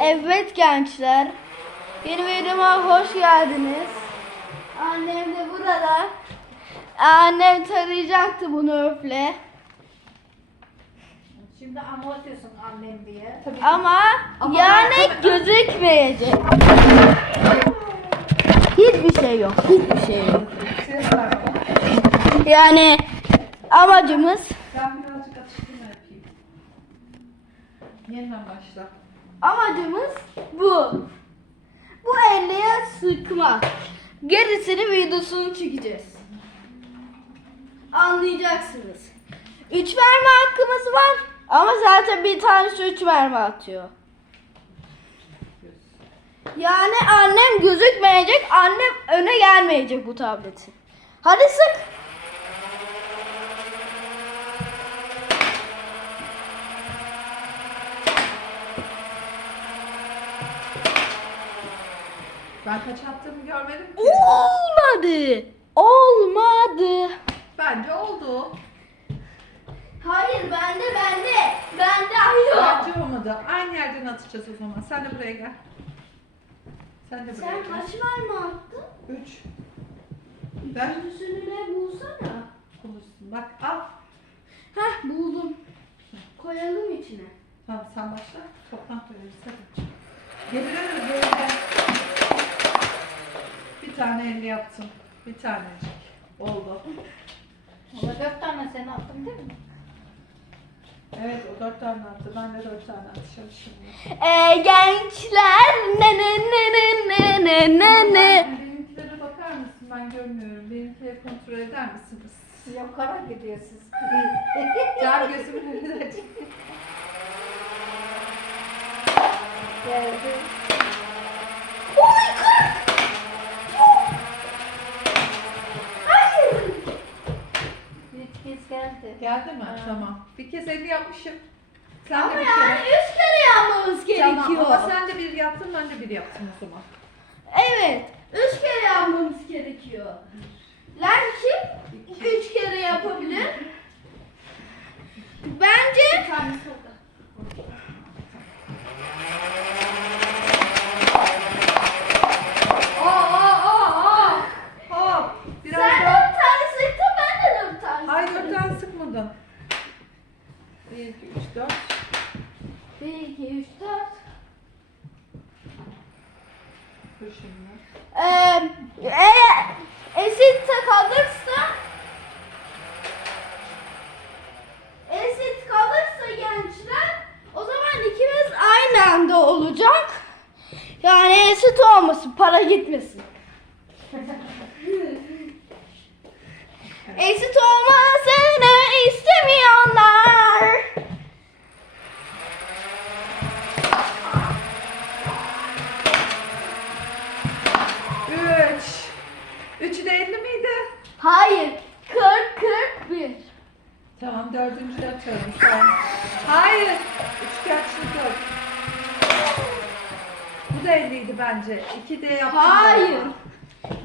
Evet gençler. Yeni videoma hoş geldiniz. Annem de burada. Annem tarayacaktı bunu öfle. Şimdi ama atıyorsun annem diye. Ama, Ama yani ayakkabı- gözükmeyecek. Hiçbir şey yok. Hiçbir şey yok. Yani amacımız Ben birazcık atıştırma yapayım. Yeniden başla. Amacımız bu. Bu elleye sıkmak. Gerisini videosunu çekeceğiz. Anlayacaksınız. Üç mermi hakkımız var. Ama zaten bir tanesi üç mermi atıyor. Yani annem gözükmeyecek, annem öne gelmeyecek bu tabletin. Hadi sık. Ben kaç attığımı görmedim ki. Olmadı. Olmadı. Bence oldu. Hayır bende bende. Bende yok. Bence olmadı. Aynı yerden atacağız o zaman. Sen de buraya gel. Sen de buraya Sen gel. kaç mermi attın? Üç. Ben Üçüncüsünü de bulsana. bulursun. Bak al. Heh buldum. Koyalım içine. Tamam sen başla. Toplam koyarız. Hadi. Getirelim böyle. Bir tane elli yaptım. Bir tanecik. Oldu. Ama dört tane sen attın değil mi? Evet o dört tane attı. Ben de dört tane atacağım şimdi. Ee, gençler ne ne ne ne ne ne ne ne. Benimkilere bakar mısın? Ben görmüyorum. Benimkileri kontrol eder misiniz? Yukarı gidiyor siz. Can gözümün önünde açık. Geldi. Geldi. Geldi mi? Ha. Tamam. Bir kez elli yapmışım. Sen Ama de bir yani kere. üç kere yapmamız gerekiyor. Tamam ama sen de bir yaptın ben de bir yaptım o zaman. Evet. Üç kere yapmamız gerekiyor. Lan kim üç kere yapabilir? Bence Bir tanesi orada. Aa aa aa aa. Hop. Biraz sen daha. dört tane sıktın ben de dört tane Hayır sıktım. dört tane sıkmadın. Bir, iki, üç, dört. Bir, iki, üç, dört. Dur şimdi. Ee, eğer esit kalırsa esit kalırsa gençler o zaman ikimiz aynı anda olacak. Yani esit olmasın, para gitmesin. esit olmasını istemiyorlar. Üç. Üçü de elli miydi? Hayır, 40 41. Tamam dördüncü de atıyorum şu an. Hayır. Üçkağıtçılık yok. Bu da 50'ydi bence. İki de yaptım. Hayır.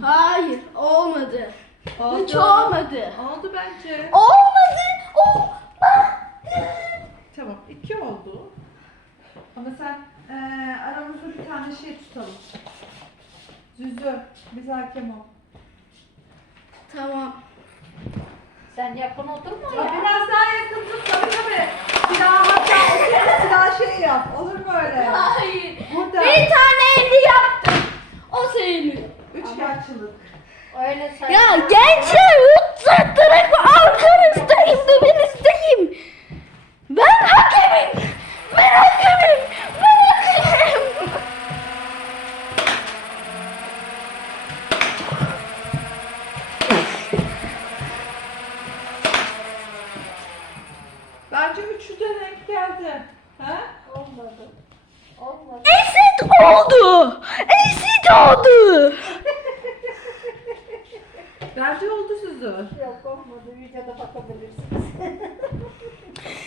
Hayır, olmadı. Oldu. Hiç olmadı. Oldu bence. Olmadı. Olmadı. Tamam iki oldu. Ama sen eee aramızda bir tane şey tutalım. Züzü biz hakem ol. Tamam. Sen yakın oturma Ya biraz daha yakın tut tabii tabii. Silah hatta o silah şey yap. Olur mu öyle? Hayır. Burada. Bir tane eli yaptım. O senin. Üçkağıtçılık. Öyle say. Ya gençler uzattırarak arkanızdayım dibinizdeyim. Ben hakemim. Ben hakemim. Ben hakemim. Bence üçü de renk geldi. Ha? Olmadı. Olmadı. Esit oldu. Esit oldu. Bence oldu Züzü. Yok olmadı. Videoda bakabilirsiniz.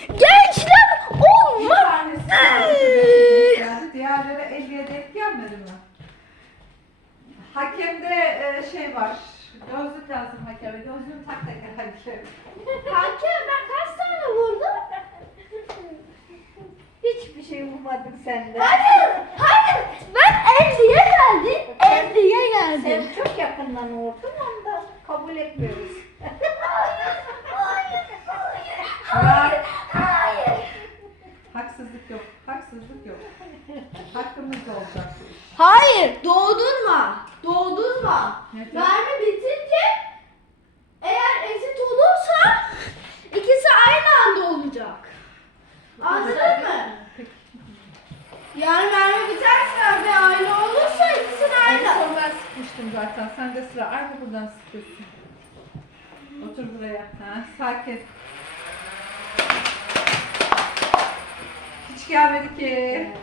Gençler Bir olmadı. tanesi sadece geldi. Diğerleri 50'ye denk gelmedi mi? Hakemde e, şey var. Gözlük lazım hakeme. Gözlüğünü tak tak hakem. Hakem ben kaç tane vurdum? Hiçbir şey bulmadım senden. Hayır, hayır. Ben 50'ye geldim. 50'ye geldim. Sen çok yakından vurdun ondan. Kabul etmiyoruz. hayır, hayır, hayır. Haksızlık yok, haksızlık yok. Hakkımız da olacak. Hayır. Hiç gelmedi ki.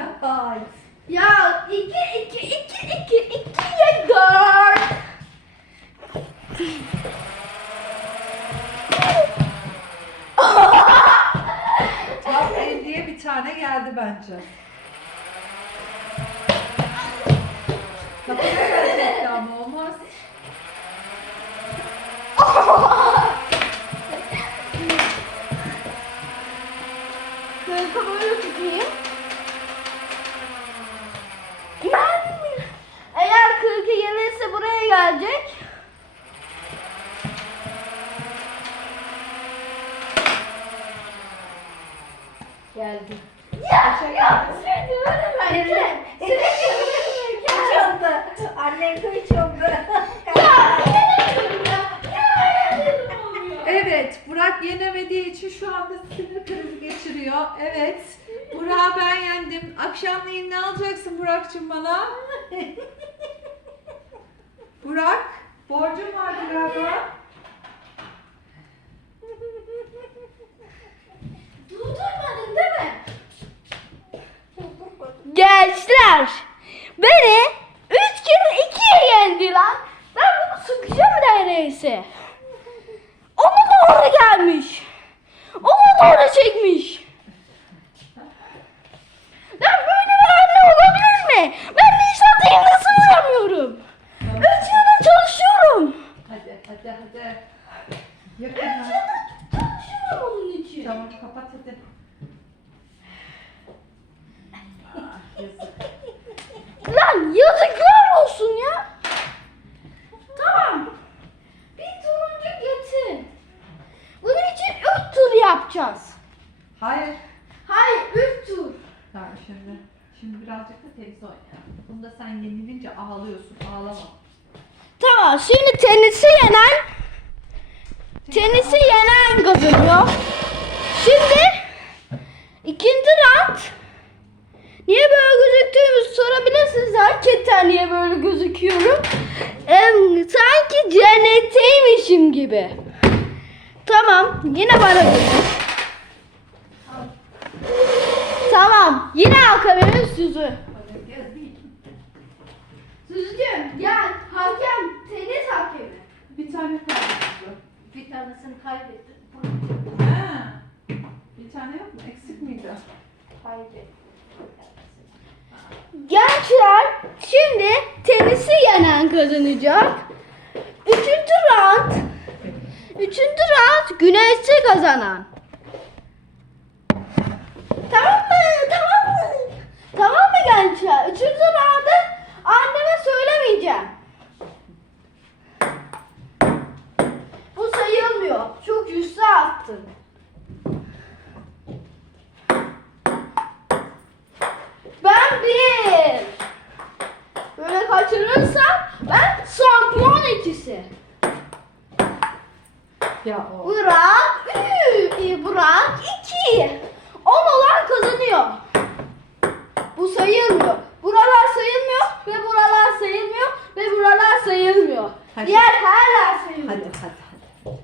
Ya iki iki iki iki ikiye dört. Tam 50'ye bir tane geldi bence. Burak, borcum vardı galiba. Durdurmadın değil mi? Gençler beni üç kere ikiye yendi lan. Ben bunu sıkacağım neredeyse. Ona doğru gelmiş. Ona doğru çekmiş. Lan böyle bir anne olabilir mi? Ben nişantayı nasıl vuramıyorum? Üç yıldır çalışıyorum. Hadi, hadi, hadi. Üç Yakın. yıldır çalışıyorum onun için. Tamam, kapat hadi. Ah, yazık. Lan yazıklar olsun ya. Tamam. Bir turuncu getir. Bunun için üç tur yapacağız. Hayır. Hayır üç tur. Tamam şimdi. Şimdi birazcık da tenis oynayalım. Bunda sen yenilince ağlıyorsun. Ağlama. Tamam şimdi tenisi yenen tenisi yenen kazanıyor. Şimdi ikinci round Niye böyle gözüktüğümü sorabilirsiniz. Hakikaten niye böyle gözüküyorum? Em, sanki cennetteymişim gibi. Tamam. Yine bana göre. Tamam. Yine hakemimiz Süzü. Hadi gel değil. Süzücüğüm gel. Hakem. Tenis hakemi. Bir tane kaldı. Bir tanesini kaybettim. Ha. Bir tane yok mu? Eksik miydi? Kaybettim. Gençler şimdi tenisi yenen kazanacak. Üçüncü round. Üçüncü round güneşçi kazanan. Tamam? tamam mı? Tamam mı gençler? Üçüncü rounda anneme söylemeyeceğim. Bu sayılmıyor. Çok yüzde attın. Ben bir. Böyle kaçırırsam ben şampiyon ikisi. Ya o. Burak 3. Burak olan kazanıyor. Bu sayılmıyor. Buralar sayılmıyor ve buralar sayılmıyor ve buralar sayılmıyor. Hadi. Diğer her yer sayılıyor. Hadi hadi hadi.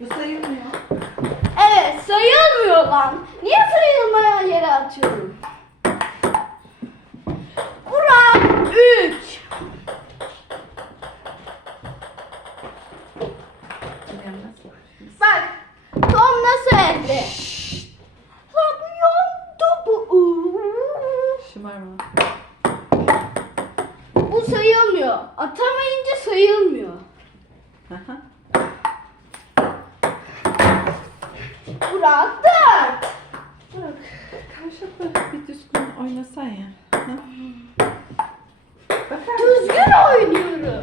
Bu sayılmıyor. Evet sayılmıyor lan. Niye sayılmayan yere atıyorum? Burak 3. Yemez. Bak Tom nasıl elde? Kamyon topu. Şımarma. Bu sayılmıyor. Atamayınca sayılmıyor. Aha. Burak 4. Karşılıklı bir düzgün oynasan ya. Ha? Bakar Düzgün oynuyorum.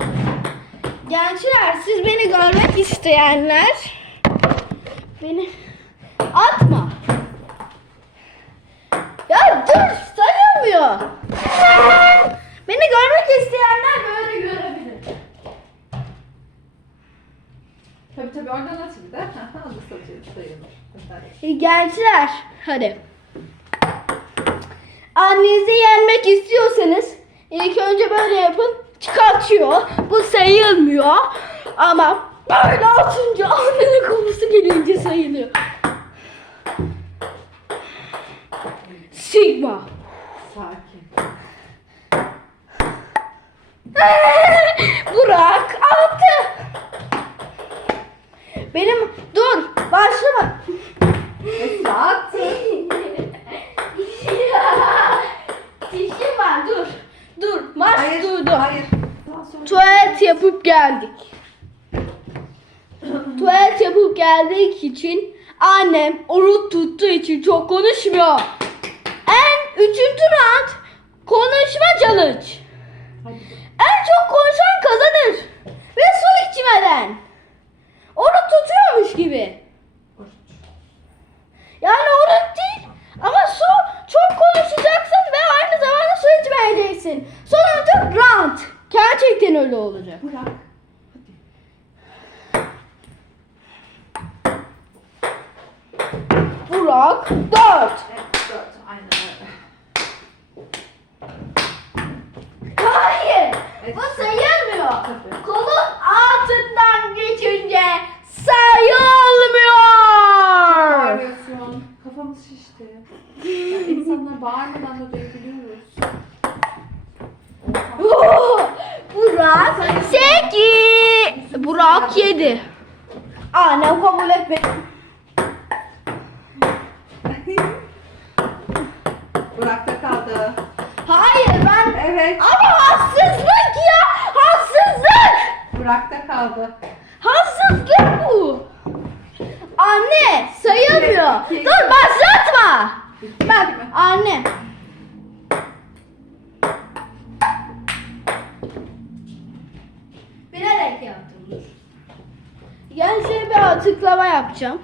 Gençler siz beni görmek isteyenler beni atma. Ya dur sayılmıyor. Beni görmek isteyenler böyle görebilir. Tabii tabii oradan at bir de. Onu sayılır. Hadi. Gençler hadi. Annenizi yenmek istiyorsanız ilk önce böyle yapın. Çıkartıyor. Bu sayılmıyor. Ama böyle atınca annenin konusu gelince sayılıyor. Sigma. Sakin. Burak altı. Benim dur başlama. Esra attı. Dişim var dur. Dur maç Hayır, durdu. hayır. Tuvalet yapıp geldik. Tuvalet yapıp geldik için annem onu tuttuğu için çok konuşmuyor. En üçüncü round konuşma challenge. En çok konuşan kazanır. Ve su içmeden. Onu tutuyormuş gibi. Oruç. Yani oruç değil ama su çok konuşacaksın ve aynı zamanda su içmeyeceksin. Sonunda round. Gerçekten öyle olacak. Bırak. Burak 4. Evet, dört. Aynen öyle. Hayır. Evet. Bu sayılmıyor. Tabii. Kolun altından geçince sayılmıyor. Bağırıyorsun. Kafamız şişti. Ya insanlar bağırmadan da duyabiliyoruz. 8. Burak 7. Annem kabul etmedi. Burak'ta kaldı. Hayır ben Evet. ama haksızlık ya. Haksızlık. Burak'ta kaldı. Haksızlık bu. Anne sayılmıyor. Dur başlatma. Bitti Bak mi? anne. Bilerek yaptım dur. Gençlere bir açıklama yapacağım.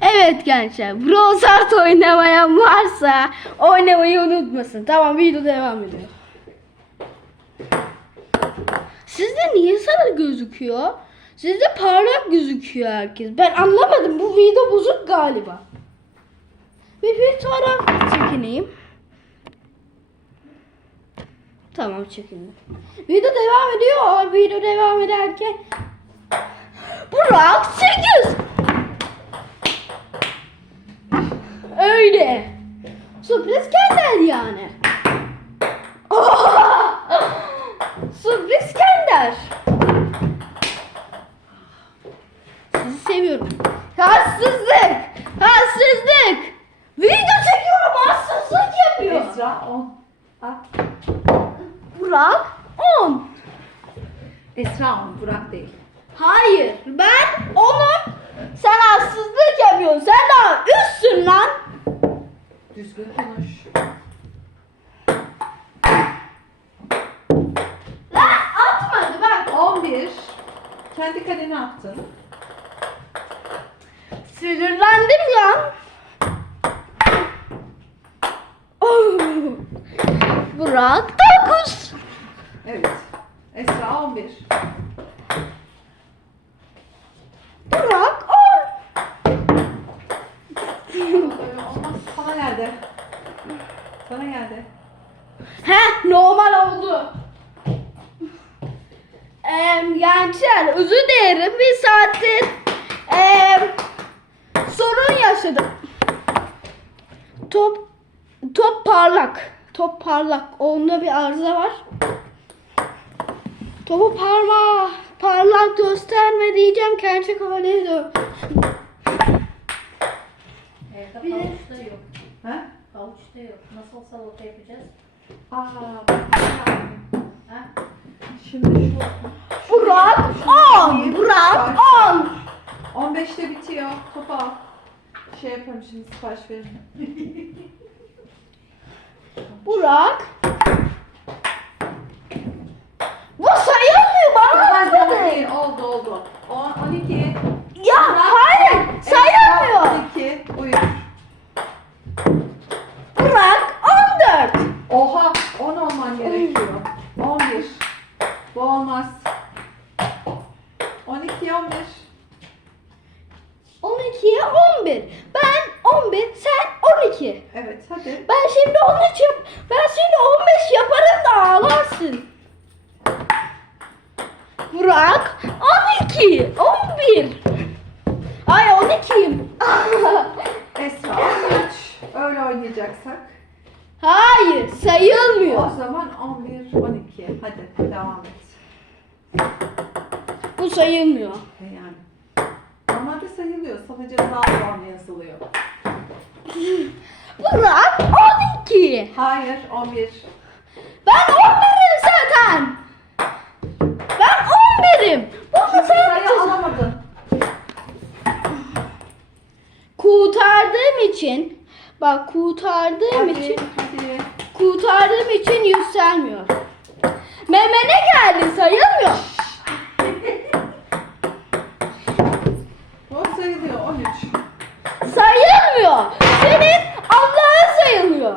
Evet gençler, Brawl Stars oynamayan varsa oynamayı unutmasın. Tamam video devam ediyor. Sizde niye sarı gözüküyor? Sizde parlak gözüküyor herkes. Ben anlamadım. Bu video bozuk galiba. Bir fotoğraf çekineyim. Tamam çekindim. Video devam ediyor. Video devam ederken Burak 8. Öyle. Sürpriz Kender yani. Sürpriz Kender. Sizi seviyorum. Haksızlık. Haksızlık. Video çekiyorum haksızlık yapıyor. Esra 10. At. Burak 10. Esra 10. Burak değil. Hayır ben onun sen haksızlık yapıyorsun. Sen daha üstsün lan. Düzgün konuş. Lan atmadı bak. 11. Kendi kalene attın. Sinirlendim ya. Oh. Burak 9. Evet. Esra 11. Burak 10. Öyle olmaz. Sana geldi. Sana geldi. He normal oldu. Ee, gençler özür dilerim bir saattir yaşadım. Top top parlak. Top parlak. Onda bir arıza var. Topu parma parlak gösterme diyeceğim kendi kafayı dön. Evde Bir havuçta yok. Ha? Yok. Nasıl salata yapacağız? Aa. Ha? Şimdi şu. Burak 10. Burak 10. 15'te bitiyor. Topu al. Şey yaparım şimdi sipariş veririm. Burak. Bu sayılmıyor bana. Tamam, tamam, Oldu oldu. 10, 12. Ya Burak, 12. Hadi devam et. Bu sayılmıyor. Yani. Normalde sayılıyor. Sadece daha puan yazılıyor. Burak 12. Hayır 11. Ben 11'im zaten. Ben 11'im. Bunu sen sayı alamadın. kurtardığım için bak kurtardığım Hadi, için hadi. kurtardığım için yükselmiyor. Memene geldi sayılmıyor. Bu sayılıyor 13. Sayılmıyor. Senin Allah'ın sayılmıyor.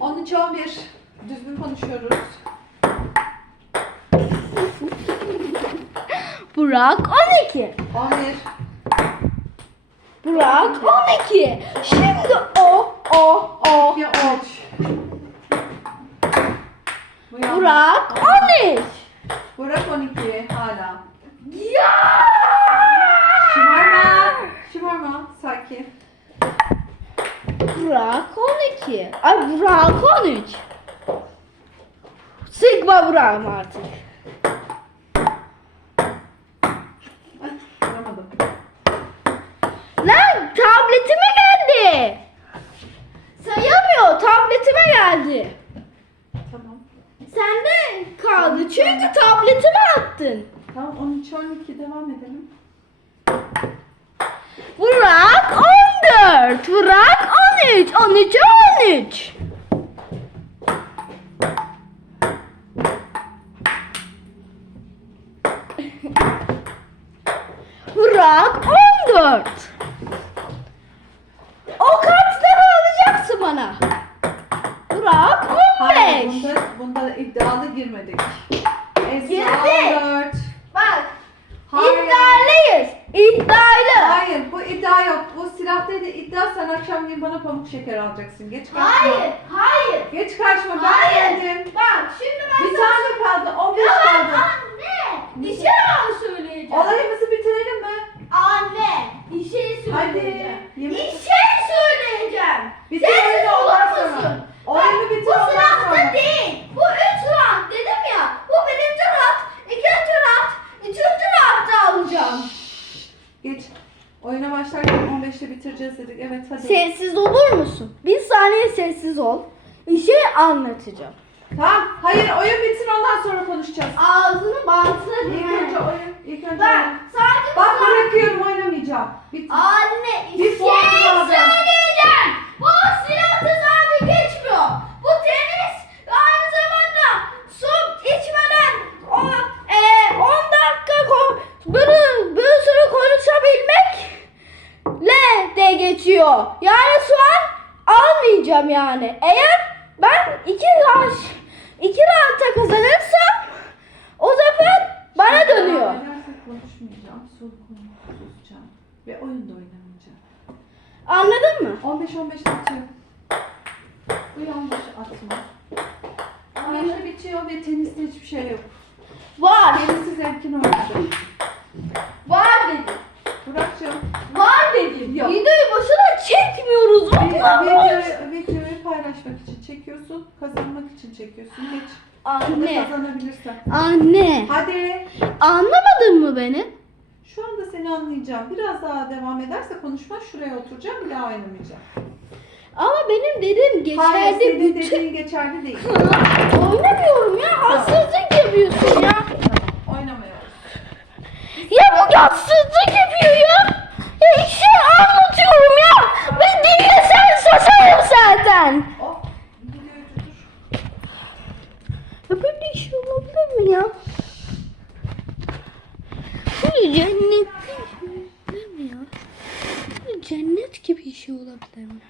13, 11. Düzgün konuşuyoruz. Burak 12. 11. Burak 12. Şimdi o o o. 2, 13. Bu yanlış. Burak 13. Burak 12 hala. Ya! Şımarma. Şımarma. Sakin. Burak 12. Ay Burak 13. Sıkma Burak'ım artık. Ay, vuramadım. Lan tabletime geldi. Sayamıyor tabletime geldi. Tamam. Sende kaldı çünkü tabletime attın. Tamam 13, 12 devam edelim. Burak 14. Burak 13. 13 13. Burak 14. O kartları alacaksın bana. Burak 15. Hayır bunda, bunda iddialı girmedik. Esra Girdi. 14. İddialıyız. İddialı. Hayır bu iddia yok. Bu silah değil de iddia sen akşamleyin bana pamuk şeker alacaksın. Geç karşıma. Hayır. Hayır. Geç karşıma ben Hayır. geldim. Bak şimdi ben Bir sana- tane kaldı 15 Ya kaldı. anne bir şey daha söyleyeceğim. Olayımızı bitirelim mi? Anne bir şey Hadi, söyleyeceğim. yemin- Bir şey söyleyeceğim. Bitir Sessiz oyunu olur ondan musun? sonra. Oyunu bitir bu ondan silahta sonra. değil. Bu üç round dedim ya. Bu birinci round, ikinci round, üçüncü roundda alacağım. Geç. Oyuna 15'te bitireceğiz dedik. Evet hadi. Sessiz olur musun? Bir saniye sessiz ol. Bir şey anlatacağım. Tamam. Hayır oyun bitsin ondan sonra konuşacağız. Ağzını bantına İlk önce dinle. oyun. İlk önce Bak oyun. sadece Bak bu bırakıyorum oynamayacağım. Bitti. Anne Bir bir puan şey lazım. söyleyeceğim. Bu silahta sadece geçmiyor. Bu tenis aynı zamanda su içmeden o e, 10 dakika ko- bir, bir sürü konuşabilmekle de geçiyor. Yani şu an almayacağım yani. Eğer ben iki yaş iki roundda kazanırsam o zaman bana dönüyor. Konuşmayacağım. Ve oyun da oynamayacağım. Anladın mı? 15-15 bitiyor. Bu yanlış atma. 15'te bitiyor ve teniste hiçbir şey yok. Var. Tenisi zevkini oynadım. Var dedim. Burak'cığım Var dedim. Yok. Videoyu boşuna çekmiyoruz. videoyu, videoyu paylaşmak için çekiyorsun, kazanmak için çekiyorsun. Geç. Anne. kazanabilirsen. Anne. Hadi. Anlamadın mı beni? Şu anda seni anlayacağım. Biraz daha devam ederse konuşma şuraya oturacağım bir daha oynamayacağım. Ama benim dedim Hayır geçerli senin bütün... dediğin geçerli değil. Oynamıyorum ya. Haksızlık yapıyorsun ya. Tamam, oynamıyoruz. Ya bu haksızlık yapıyor ya. Ya işte anlatıyorum ya. Ben dinlesen susarım zaten. Ya böyle iş olabilir mi ya? Bu cennet değil mi ya? Bu cennet gibi bir şey olabilir mi?